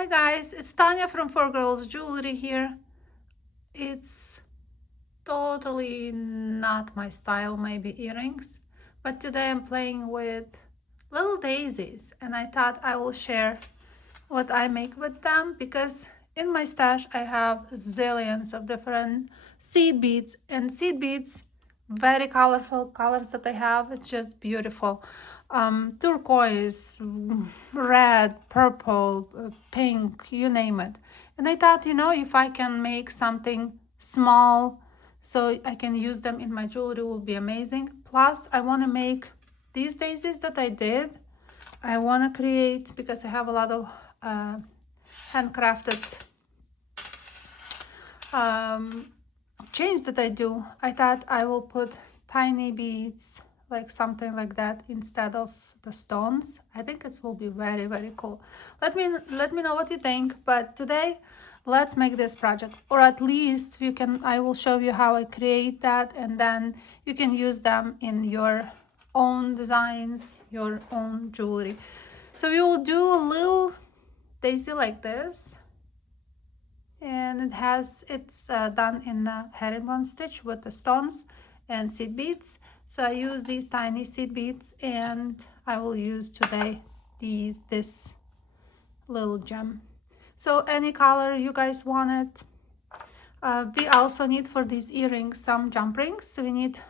Hi guys, it's Tanya from 4 Girls Jewelry here. It's totally not my style, maybe earrings, but today I'm playing with little daisies and I thought I will share what I make with them because in my stash I have zillions of different seed beads, and seed beads, very colorful colors that I have. It's just beautiful. Turquoise, red, purple, pink, you name it. And I thought, if I can make something small so I can use them in my jewelry, will be amazing. Plus, I want to make these daisies that I did. I want to create, because I have a lot of handcrafted chains that I do. I thought I will put tiny beads, like something like that, instead of the stones. I think it will be very, very cool. Let me know what you think. But today, let's make this project, or at least I will show you how I create that, and then you can use them in your own designs, your own jewelry. So we will do a little daisy like this, and it's done in a herringbone stitch with the stones and seed beads. So I use these tiny seed beads, and I will use today this little gem. So any color you guys want it. We also need for these earrings some jump rings. So we need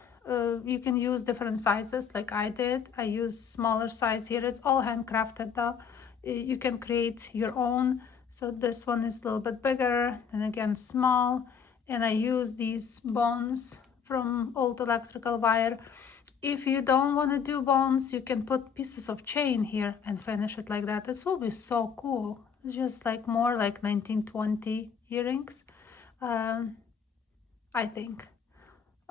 you can use different sizes like I did. I use smaller size here. It's all handcrafted though. You can create your own. So this one is a little bit bigger, and again small. And I use these bones from old electrical wire. If you don't want to do bones, you can put pieces of chain here and finish it like that. This will be so cool. It's just like more like 1920 earrings. I think.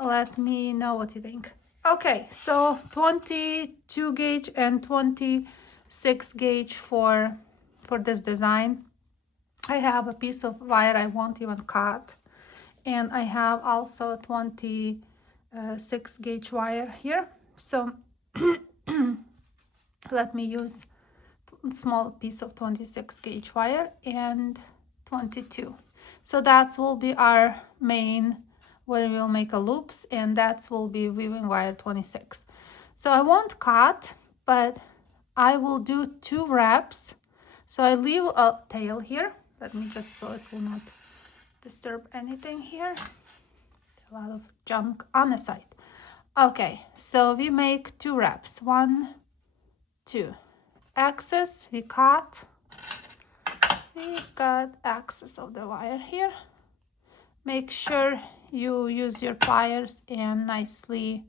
Let me know what you think. Okay, so 22 gauge and 26 gauge for this design. I have a piece of wire I won't even cut, and I have also 26 gauge wire here. So let me use a small piece of 26 gauge wire and 22. So that will be our main, where we'll make a loops, and that will be weaving wire 26. So I won't cut, but I will do 2 wraps. So I leave a tail here. Let me just, so it will not disturb anything here. A lot of junk on the side. Okay, so we make 2 wraps. 1, 2. Excess we cut. We got excess of the wire here. Make sure you use your pliers and nicely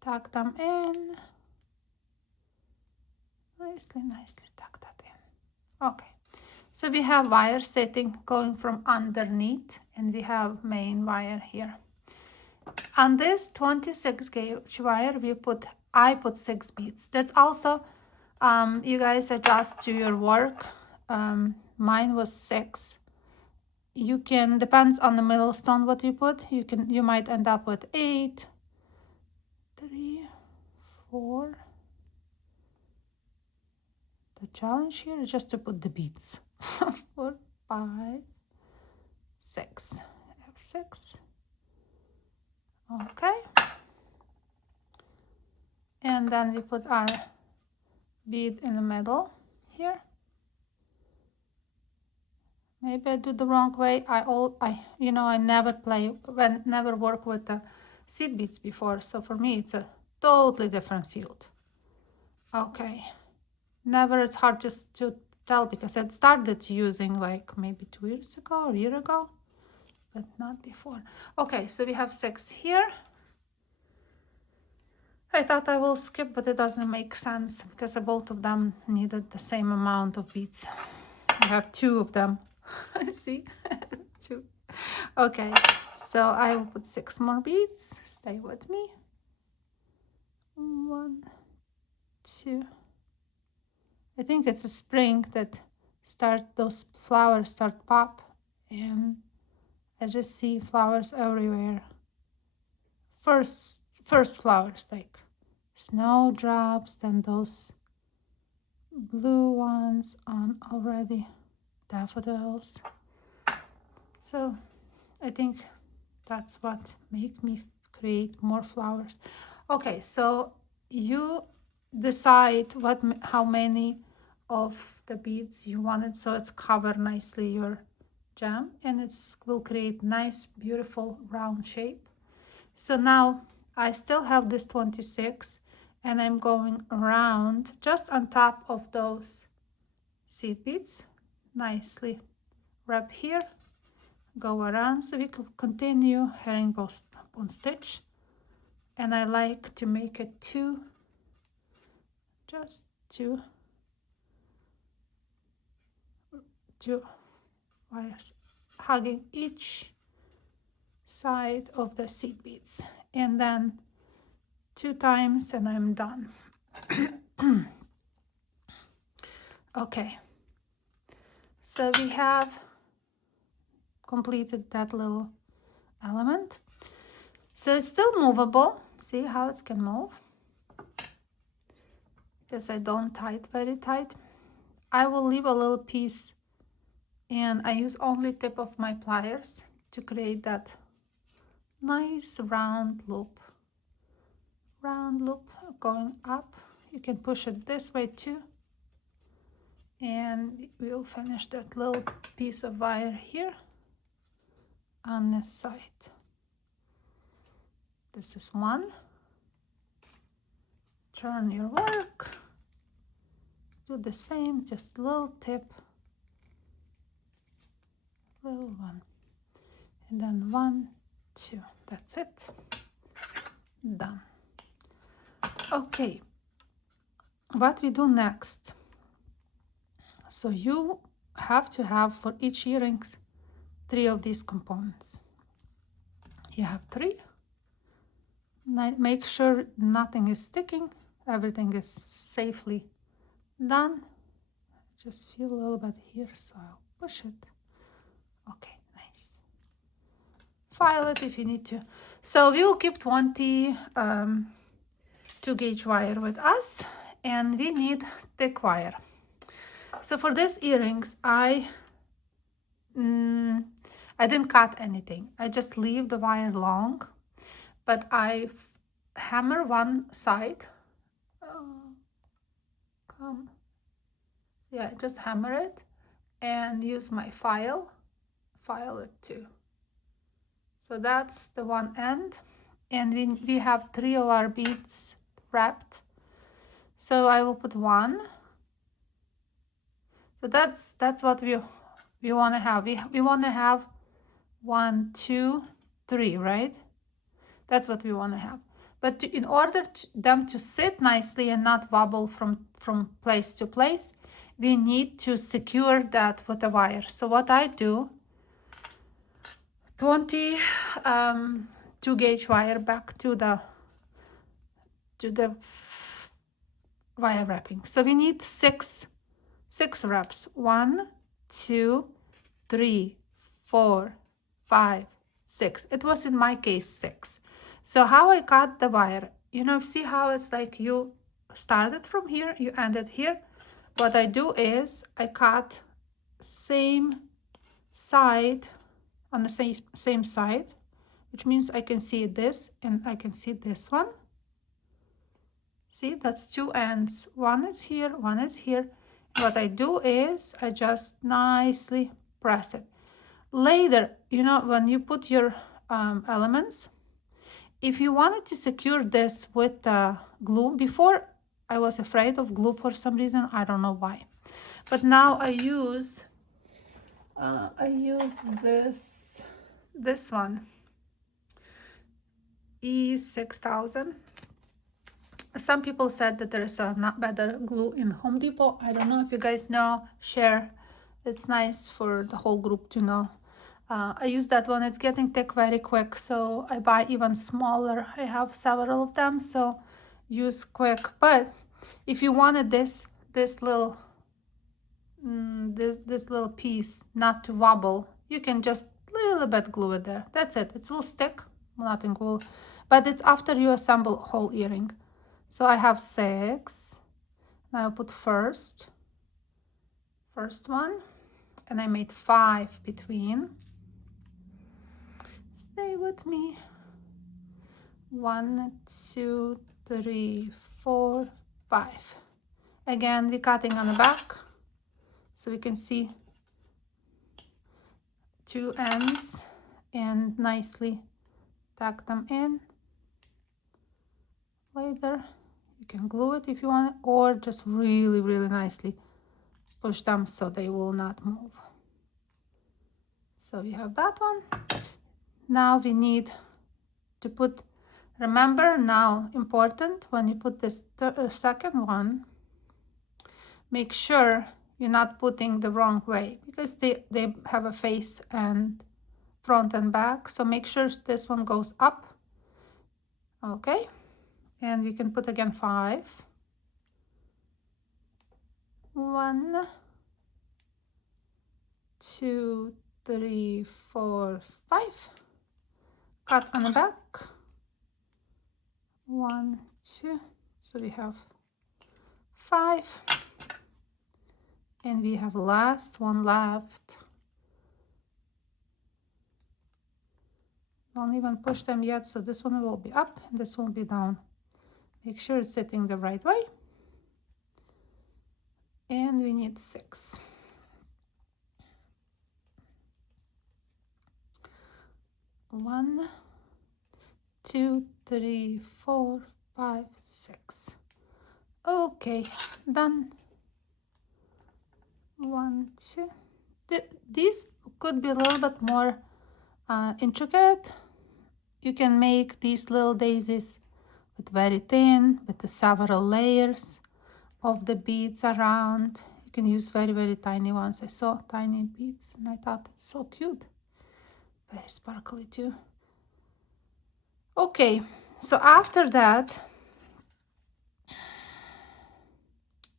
tuck them in. Nicely tuck that in. Okay, so we have wire sitting going from underneath, and we have main wire here. On this 26 gauge wire, I put 6 beads. That's also you guys adjust to your work. Mine was 6. You can, depends on the middle stone what you put. You might end up with 8, 3, 4. The challenge here is just to put the beads. 4, 5, 6. I have 6. Okay. And then we put our bead in the middle here. Maybe I do the wrong way. I never work with the seed beads before, so for me it's a totally different field. Okay, it's hard just to tell because I started using like maybe 2 years ago or a year ago, but not before. Okay, so we have 6 here. I thought I will skip, but it doesn't make sense because both of them needed the same amount of beads. I have 2 of them. See, 2. Okay, so I will put 6 more beads. Stay with me. 1, 2. I think it's a spring that those flowers start pop, and I just see flowers everywhere. First flowers like snowdrops, then those blue ones on already. daffodils. So I think that's what make me create more flowers. Okay, so you decide how many of the beads you wanted, so it's cover nicely your gem, and it will create nice beautiful round shape. So now I still have this 26, and I'm going around just on top of those seed beads, nicely wrap here, go around, so we could continue herringbone stitch. And I like to make it just two wires hugging each side of the seed beads, and then 2 times, and I'm done. Okay, so we have completed that little element. So it's still movable. See how it can move? Because I don't tie it very tight. I will leave a little piece, and I use only tip of my pliers to create that nice round loop going up. You can push it this way too, and we will finish that little piece of wire here on this side. This is one. Turn your work, do the same, just little tip, little one, and then 1, 2. That's it. Done. Okay, what we do next? So you have to have for each earrings 3 of these components. You have 3. Make sure nothing is sticking, everything is safely done. Just feel a little bit here, so I'll push it. Okay, nice. File it if you need to. So we will keep 20 2-gauge wire with us, and we need thick wire. So for these earrings, I didn't cut anything. I just leave the wire long, but I hammer one side. Just hammer it and use my file it too. So that's the one end, and we have 3 of our beads wrapped. So I will put 1. So that's what we want to have. We want to have 1, 2, 3, right? That's what we want to have. But in order them to sit nicely and not wobble from place to place, we need to secure that with a wire. So what I do, 20 2-gauge wire back to the wire wrapping. So we need 6 wraps. 1, 2, 3, 4, 5, 6. It was in my case 6. So how I cut the wire, see how it's like you started from here, you ended here. What I do is I cut same side on the same side, which means I can see this and I can see this one. See, that's 2 ends. One is here, one is here. What I do is I just nicely press it. Later, when you put your elements, if you wanted to secure this with glue, before I was afraid of glue for some reason, I don't know why, but now I use this one, E6000. Some people said that there is a not better glue in Home Depot. I don't know if you guys know. Share. It's nice for the whole group to know. I use that one. It's getting thick very quick, so I buy even smaller. I have several of them, so use quick. But if you wanted this little this little piece not to wobble, you can just a little bit glue it there. That's it. It will stick. Nothing will, but it's after you assemble whole earring. So I have 6. Now I'll put first one. and I made 5 between. Stay with me. 1, 2, 3, 4, 5. Again, we're cutting on the back, so we can see 2 ends and nicely tuck them in. Later, you can glue it if you want, or just really, really nicely push them so they will not move. So we have that one. Now we need to put, remember now, important, when you put this second one, make sure you're not putting the wrong way, because they have a face and front and back. So make sure this one goes up. Okay, and we can put again 5. 1, 2, 3, 4, 5. Cut on the back. 1, 2. So we have 5. And we have last one left. Don't even push them yet, so this one will be up and this one will be down. Make sure it's sitting the right way. And we need 6. 1, 2, 3, 4, 5, 6. Okay, done. 1, 2. These could be a little bit more intricate. You can make these little daisies with very thin, with the several layers of the beads around. You can use very, very tiny ones. I saw tiny beads and I thought it's so cute. Very sparkly too. Okay, so after that,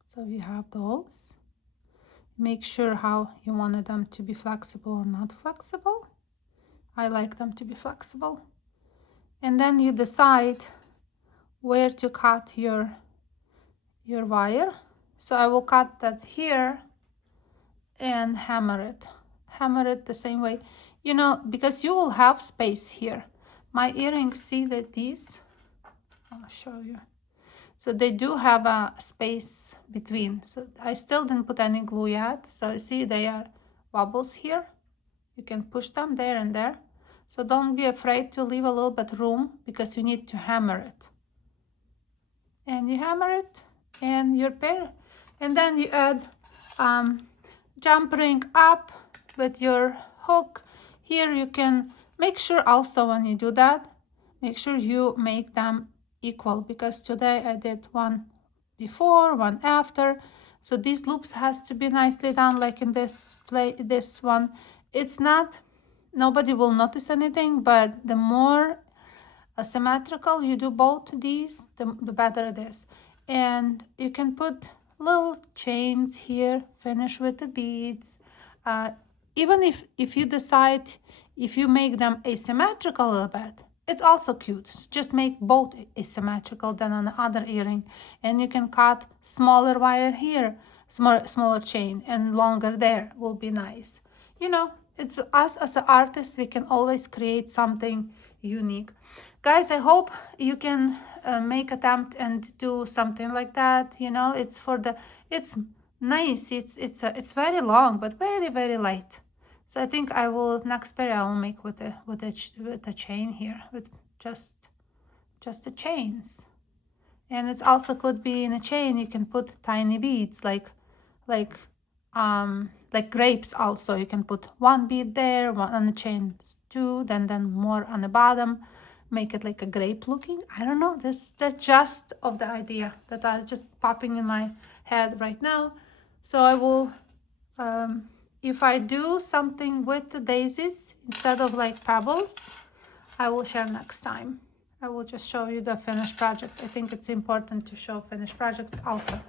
so we have those. Make sure how you wanted them to be flexible or not flexible. I like them to be flexible. And then you decide where to cut your wire. So I will cut that here and hammer it the same way, you know, because you will have space here. My earrings, see that these, I'll show you, so they do have a space between. So I still didn't put any glue yet, so see they are bubbles here. You can push them there and there. So don't be afraid to leave a little bit room, because you need to hammer it. And you hammer it and your pair, and then you add jump ring up with your hook. Here you can make sure also when you do that, make sure you make them equal, because today I did one before, one after. So these loops has to be nicely done, like in this one. It's not, nobody will notice anything, but the more asymmetrical you do both these, the better it is. And you can put little chains here, finish with the beads. Even if you decide, if you make them asymmetrical a little bit, it's also cute. Just make both asymmetrical than on the other earring. And you can cut smaller wire here, smaller chain, and longer there will be nice. You know, it's us as an artist, we can always create something unique. Guys, I hope you can make attempt and do something like that. You know, it's for the, it's nice. It's very long, but very, very light. So I think I will, next pair I will make with a chain here, with just the chains. And it also could be in a chain, you can put tiny beads, like grapes also. You can put one bead there, one on the chain, 2, then more on the bottom, make it like a grape looking. I don't know, that's just of the idea that are just popping in my head right now. So I will, if I do something with the daisies instead of like pebbles, I will share next time. I will just show you the finished project. I think it's important to show finished projects also.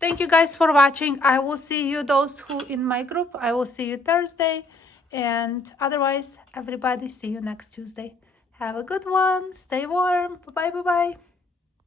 Thank you guys for watching. I will see you, those who in my group. I will see you Thursday. And otherwise, everybody, see you next Tuesday. Have a good one. Stay warm. Bye-bye, bye-bye.